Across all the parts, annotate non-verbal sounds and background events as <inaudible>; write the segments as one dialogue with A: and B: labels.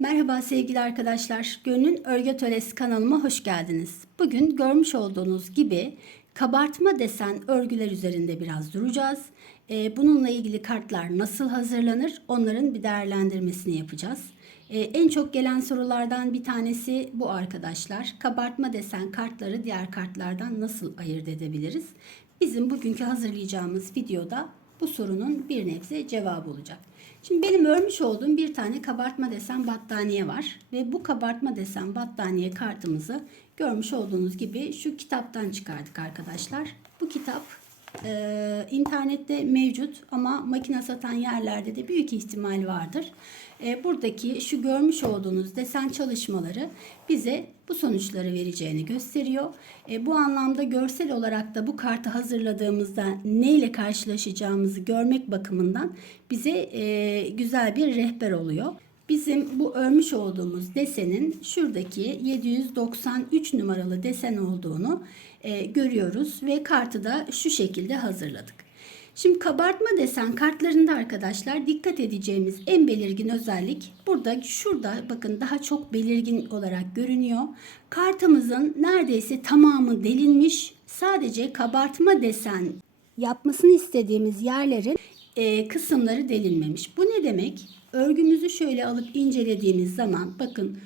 A: Merhaba sevgili arkadaşlar. Gönlün Örgü Atölyesi kanalıma hoş geldiniz. Bugün görmüş olduğunuz gibi kabartma desen örgüler üzerinde biraz duracağız. Ee, bununla ilgili kartlar nasıl hazırlanır onların bir değerlendirmesini yapacağız. Ee, en çok gelen sorulardan bir tanesi bu arkadaşlar. Kabartma desen kartları diğer kartlardan nasıl ayırt edebiliriz? Bizim bugünkü hazırlayacağımız videoda bu sorunun bir nebze cevabı olacak. Şimdi benim örmüş olduğum bir tane kabartma desen battaniye var. Ve bu kabartma desen battaniye kartımızı görmüş olduğunuz gibi şu kitaptan çıkardık arkadaşlar. Bu kitap e, internette mevcut ama makine satan yerlerde de büyük ihtimal vardır. E, buradaki şu görmüş olduğunuz desen çalışmaları bize bu sonuçları vereceğini gösteriyor. E, bu anlamda görsel olarak da bu kartı hazırladığımızda neyle karşılaşacağımızı görmek bakımından bize e, güzel bir rehber oluyor. Bizim bu örmüş olduğumuz desenin şuradaki 793 numaralı desen olduğunu e, görüyoruz ve kartı da şu şekilde hazırladık. Şimdi kabartma desen kartlarında arkadaşlar dikkat edeceğimiz en belirgin özellik burada şurada bakın daha çok belirgin olarak görünüyor. Kartımızın neredeyse tamamı delinmiş sadece kabartma desen yapmasını istediğimiz yerlerin e, kısımları delinmemiş. Bu ne demek? Örgümüzü şöyle alıp incelediğimiz zaman bakın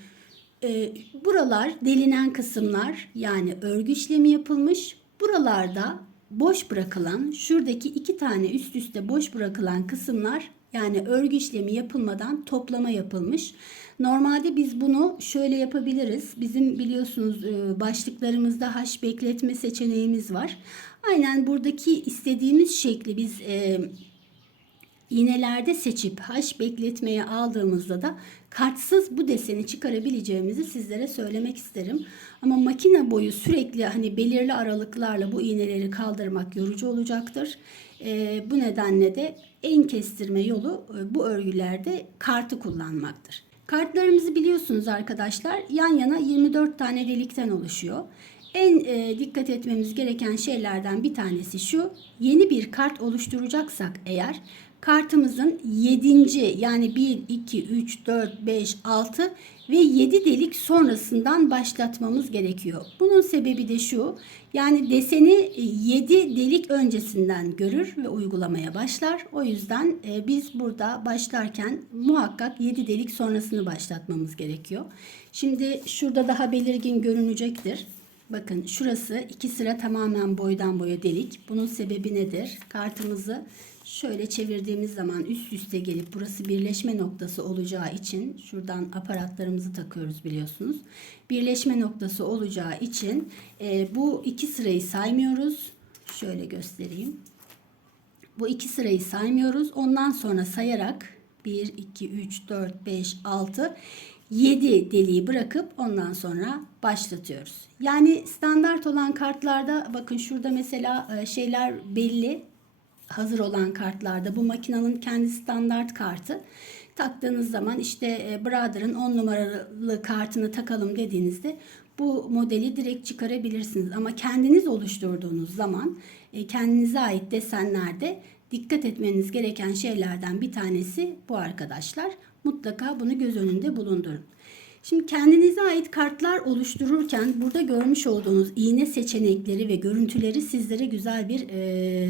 A: e, buralar delinen kısımlar yani örgü işlemi yapılmış. Buralarda boş bırakılan şuradaki iki tane üst üste boş bırakılan kısımlar yani örgü işlemi yapılmadan toplama yapılmış. Normalde biz bunu şöyle yapabiliriz. Bizim biliyorsunuz e, başlıklarımızda haş bekletme seçeneğimiz var. Aynen buradaki istediğimiz şekli biz e, iğnelerde seçip haş bekletmeye aldığımızda da kartsız bu deseni çıkarabileceğimizi sizlere söylemek isterim. Ama makine boyu sürekli hani belirli aralıklarla bu iğneleri kaldırmak yorucu olacaktır. E, bu nedenle de en kestirme yolu e, bu örgülerde kartı kullanmaktır. Kartlarımızı biliyorsunuz arkadaşlar yan yana 24 tane delikten oluşuyor. En e, dikkat etmemiz gereken şeylerden bir tanesi şu. Yeni bir kart oluşturacaksak eğer kartımızın 7. yani 1, 2, 3, 4, 5, 6 ve 7 delik sonrasından başlatmamız gerekiyor. Bunun sebebi de şu. Yani deseni 7 e, delik öncesinden görür ve uygulamaya başlar. O yüzden e, biz burada başlarken muhakkak 7 delik sonrasını başlatmamız gerekiyor. Şimdi şurada daha belirgin görünecektir. Bakın şurası iki sıra tamamen boydan boya delik. Bunun sebebi nedir? Kartımızı şöyle çevirdiğimiz zaman üst üste gelip burası birleşme noktası olacağı için şuradan aparatlarımızı takıyoruz biliyorsunuz. Birleşme noktası olacağı için e, bu iki sırayı saymıyoruz. Şöyle göstereyim. Bu iki sırayı saymıyoruz. Ondan sonra sayarak 1, 2, 3, 4, 5, 6 7 deliği bırakıp ondan sonra başlatıyoruz. Yani standart olan kartlarda bakın şurada mesela e, şeyler belli. Hazır olan kartlarda bu makinenin kendi standart kartı. Taktığınız zaman işte e, Brother'ın 10 numaralı kartını takalım dediğinizde bu modeli direkt çıkarabilirsiniz. Ama kendiniz oluşturduğunuz zaman e, kendinize ait desenlerde dikkat etmeniz gereken şeylerden bir tanesi bu arkadaşlar. Mutlaka bunu göz önünde bulundurun. Şimdi kendinize ait kartlar oluştururken burada görmüş olduğunuz iğne seçenekleri ve görüntüleri sizlere güzel bir e,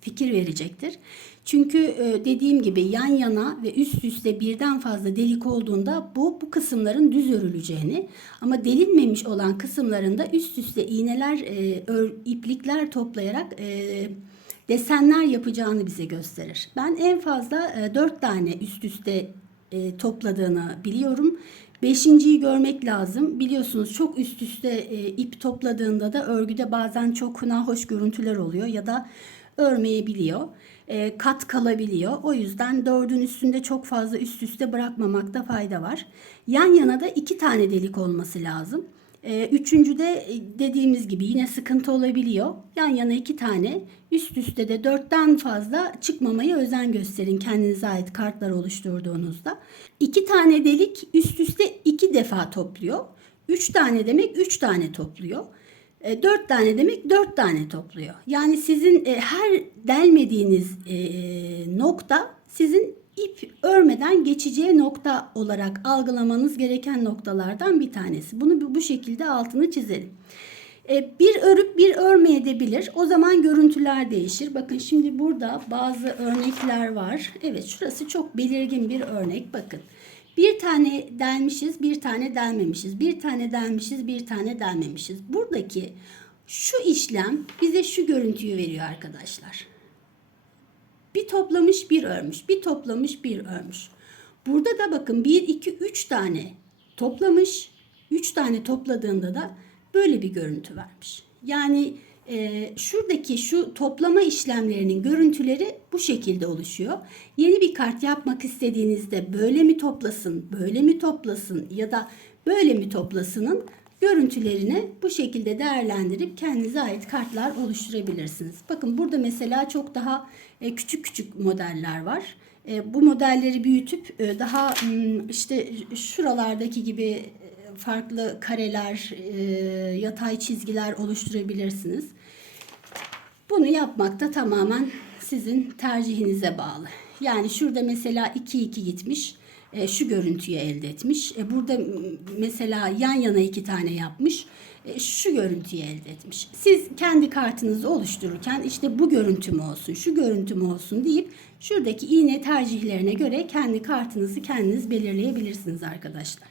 A: fikir verecektir. Çünkü e, dediğim gibi yan yana ve üst üste birden fazla delik olduğunda bu bu kısımların düz örüleceğini ama delinmemiş olan kısımlarında üst üste iğneler, e, ör, iplikler toplayarak e, desenler yapacağını bize gösterir. Ben en fazla 4 e, tane üst üste e, topladığını biliyorum. Beşinciyi görmek lazım. Biliyorsunuz çok üst üste e, ip topladığında da örgüde bazen çok nahoş görüntüler oluyor ya da örmeyebiliyor. E, kat kalabiliyor. O yüzden dördün üstünde çok fazla üst üste bırakmamakta fayda var. Yan yana da iki tane delik olması lazım. Ee, e, üçüncüde dediğimiz gibi yine sıkıntı olabiliyor. Yan yana iki tane üst üste de dörtten fazla çıkmamaya özen gösterin kendinize ait kartlar oluşturduğunuzda. İki tane delik üst üste iki defa topluyor. Üç tane demek üç tane topluyor. E, dört tane demek dört tane topluyor. Yani sizin e, her delmediğiniz e, nokta sizin ip örmeden geçeceği nokta olarak algılamanız gereken noktalardan bir tanesi. Bunu bu şekilde altını çizelim. E, bir örüp bir örmeyebilir. O zaman görüntüler değişir. Bakın şimdi burada bazı örnekler var. Evet şurası çok belirgin bir örnek. Bakın. Bir tane delmişiz, bir tane delmemişiz. Bir tane delmişiz, bir tane delmemişiz. Buradaki şu işlem bize şu görüntüyü veriyor arkadaşlar. Bir toplamış bir örmüş. Bir toplamış bir örmüş. Burada da bakın 1, 2, 3 tane toplamış. 3 tane topladığında da böyle bir görüntü vermiş. Yani e, şuradaki şu toplama işlemlerinin görüntüleri bu şekilde oluşuyor. Yeni bir kart yapmak istediğinizde böyle mi toplasın, böyle mi toplasın ya da böyle mi toplasının Görüntülerini bu şekilde değerlendirip kendinize ait kartlar oluşturabilirsiniz. Bakın burada mesela çok daha e, küçük küçük modeller var. E, bu modelleri büyütüp e, daha işte şuralardaki gibi farklı kareler, yatay çizgiler oluşturabilirsiniz. Bunu yapmak da tamamen sizin tercihinize bağlı. Yani şurada mesela 2-2 gitmiş. E, şu görüntüyü elde etmiş. E, burada mesela yan yana iki tane yapmış. E, şu görüntüyü elde etmiş. Siz kendi kartınızı oluştururken işte bu görüntü mü olsun, şu görüntü mü olsun deyip şuradaki iğne tercihlerine göre kendi kartınızı kendiniz belirleyebilirsiniz arkadaşlar.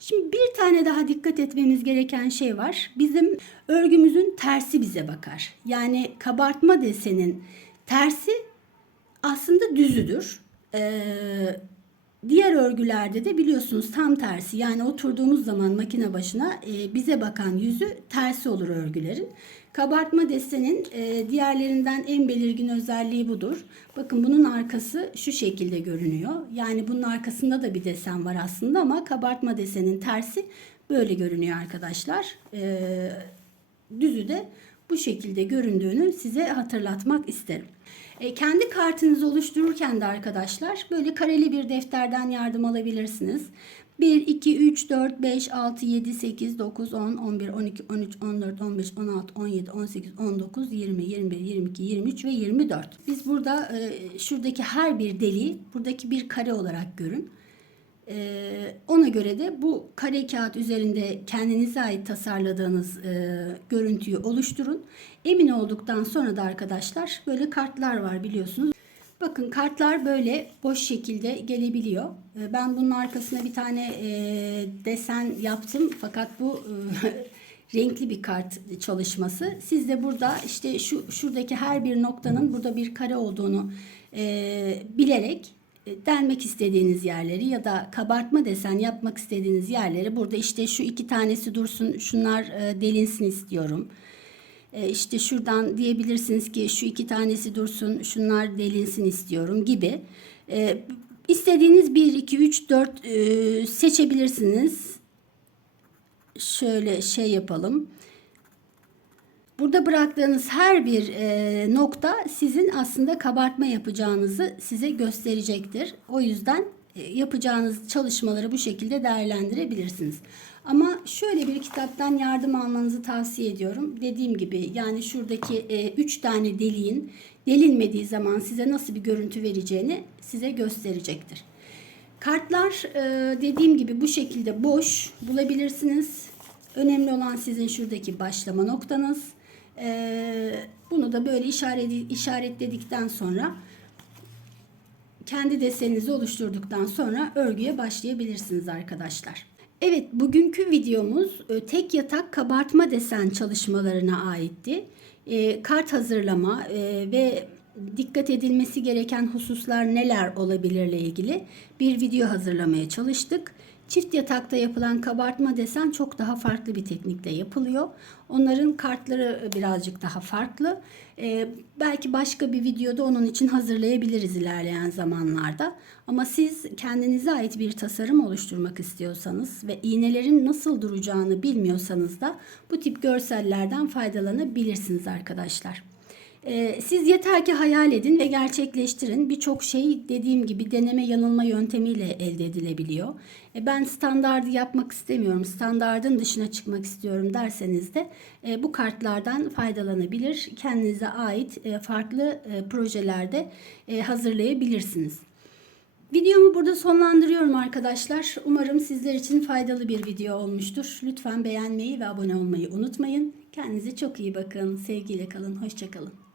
A: Şimdi bir tane daha dikkat etmemiz gereken şey var. Bizim örgümüzün tersi bize bakar. Yani kabartma desenin tersi aslında düzüdür. Ee, Diğer örgülerde de biliyorsunuz tam tersi yani oturduğumuz zaman makine başına e, bize bakan yüzü tersi olur örgülerin. Kabartma desenin e, diğerlerinden en belirgin özelliği budur. Bakın bunun arkası şu şekilde görünüyor. Yani bunun arkasında da bir desen var aslında ama kabartma desenin tersi böyle görünüyor arkadaşlar. E, düzü de bu şekilde göründüğünü size hatırlatmak isterim. E, kendi kartınızı oluştururken de arkadaşlar böyle kareli bir defterden yardım alabilirsiniz. 1, 2, 3, 4, 5, 6, 7, 8, 9, 10, 11, 12, 13, 14, 15, 16, 17, 18, 19, 20, 21, 22, 23 ve 24. Biz burada e, şuradaki her bir deliği buradaki bir kare olarak görün. Ee, ona göre de bu kare kağıt üzerinde kendinize ait tasarladığınız e, görüntüyü oluşturun. Emin olduktan sonra da arkadaşlar böyle kartlar var biliyorsunuz. Bakın kartlar böyle boş şekilde gelebiliyor. Ee, ben bunun arkasına bir tane e, desen yaptım fakat bu e, <laughs> renkli bir kart çalışması. Siz de burada işte şu şuradaki her bir noktanın burada bir kare olduğunu e, bilerek e, delmek istediğiniz yerleri ya da kabartma desen yapmak istediğiniz yerleri burada işte şu iki tanesi dursun şunlar e, delinsin istiyorum. E, işte şuradan diyebilirsiniz ki şu iki tanesi dursun şunlar delinsin istiyorum gibi. İstediğiniz 1, 2, 3, 4 seçebilirsiniz. Şöyle şey yapalım. Burada bıraktığınız her bir e, nokta sizin aslında kabartma yapacağınızı size gösterecektir. O yüzden e, yapacağınız çalışmaları bu şekilde değerlendirebilirsiniz. Ama şöyle bir kitaptan yardım almanızı tavsiye ediyorum. Dediğim gibi yani şuradaki 3 e, üç tane deliğin delinmediği zaman size nasıl bir görüntü vereceğini size gösterecektir. Kartlar e, dediğim gibi bu şekilde boş bulabilirsiniz. Önemli olan sizin şuradaki başlama noktanız. Ee, bunu da böyle işaret, işaretledikten sonra kendi deseninizi oluşturduktan sonra örgüye başlayabilirsiniz arkadaşlar. Evet bugünkü videomuz e, tek yatak kabartma desen çalışmalarına aitti. E, kart hazırlama e, ve dikkat edilmesi gereken hususlar neler olabilirle ilgili bir video hazırlamaya çalıştık. Çift yatakta yapılan kabartma desen çok daha farklı bir teknikle yapılıyor. Onların kartları birazcık daha farklı. Ee, belki başka bir videoda onun için hazırlayabiliriz ilerleyen zamanlarda. Ama siz kendinize ait bir tasarım oluşturmak istiyorsanız ve iğnelerin nasıl duracağını bilmiyorsanız da bu tip görsellerden faydalanabilirsiniz arkadaşlar. Ee, siz yeter ki hayal edin ve gerçekleştirin. Birçok şey dediğim gibi deneme yanılma yöntemiyle elde edilebiliyor. E, ben standardı yapmak istemiyorum, standardın dışına çıkmak istiyorum derseniz de e, bu kartlardan faydalanabilir. Kendinize ait e, farklı projelerde hazırlayabilirsiniz. Videomu burada sonlandırıyorum arkadaşlar. Umarım sizler için faydalı bir video olmuştur. Lütfen beğenmeyi ve abone olmayı unutmayın. Kendinize çok iyi bakın. Sevgiyle kalın. Hoşçakalın.